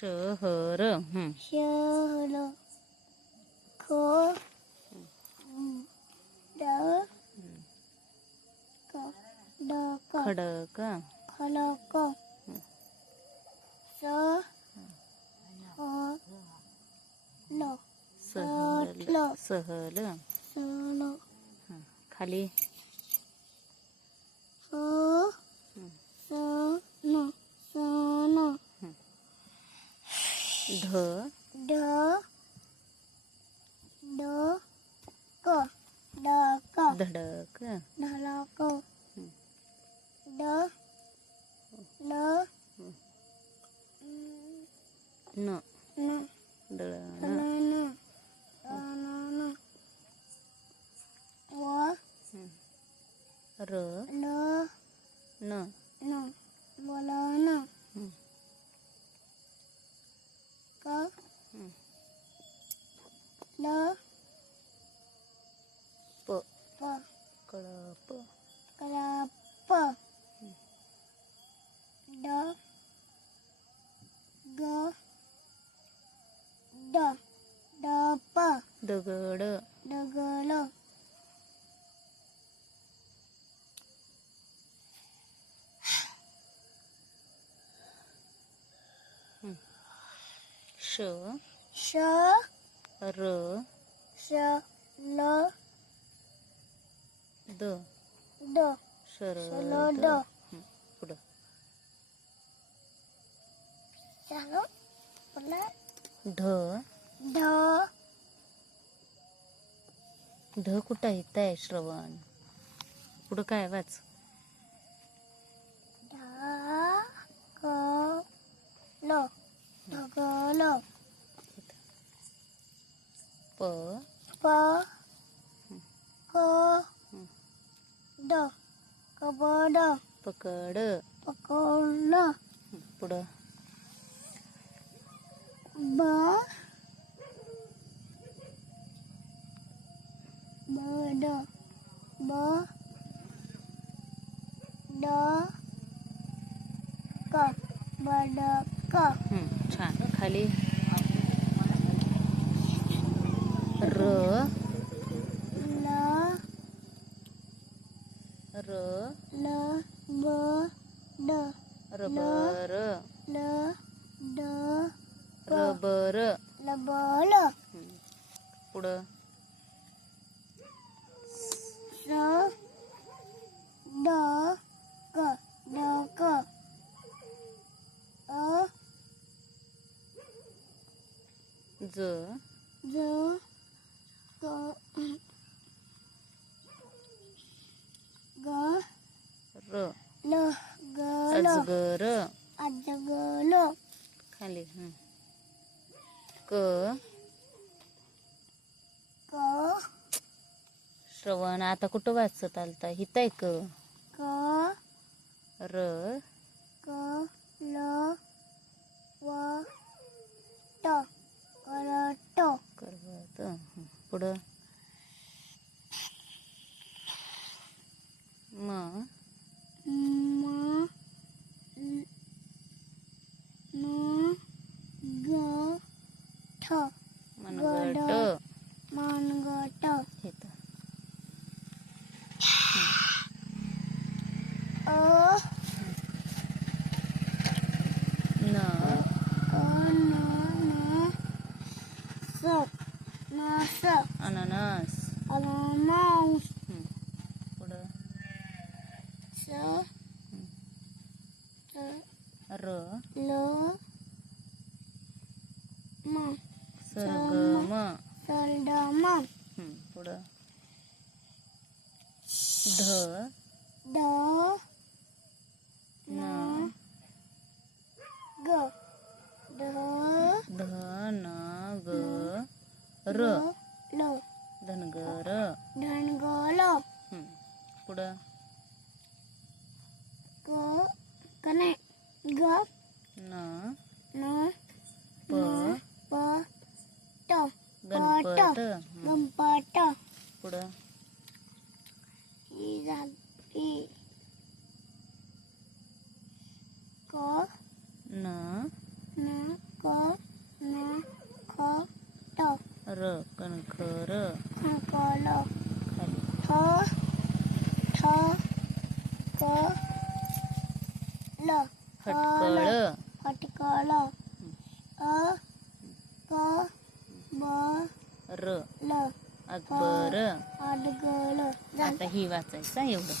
舍嗯，舍勒，可，嗯，得，可，得个，可得个，可得个，舍，和，勒，舍勒，舍勒，舍勒，卡里。đỡ. Đỡ. Đỡ. Cơ. Đỡ cơ đỡ cơ đỡ. Cơ đỡ đỡ nó nó đỡ nó lơ Đơ gơ lơ. Sữa Sữa Rửa Sữa Lơ Đơ Đơ Sữa lơ đơ Đơ Sao Đơ Đơ ढ कुठं आहे आहे श्रवण? पुढं काय वाच? प. प क ड कबड. पकड. पकड. पुढं. ब bơ đơ. Bơ. Đơ. Cờ bơ đơ. Cờ ừ, chuẩn khali rửa lơ. Rửa lơ. Bơ. Đơ. Rơ bơ rơ. Lơ. Đơ. Rơ bơ rơ. Lơ bơ lơ. Ừ. पुढं ज. ज क ग र. ल ग ल. अजगर. अजगल खाली हं. क. क. श्रवण आता कुठं वाचत आलता? हित आहे क. क. र. क ल व ट. చూడు మనగట్టు మనగట్టు ఇత Look. Ananas. Ananas. Hmm. Udah. Se. Te. Re. Le. Ma. Sergama. Sergama. Hmm. Udah. De. De. र ल धनगर धनगल हं. पुढं ग कने ग न न प प ट गणपत हं. गणपट पुढं खर खंकल खाली ठ ठ क ल फटकळ फटकल अ क ब र ल अकबर. अडगळ आता ही वाचायचं एवढं.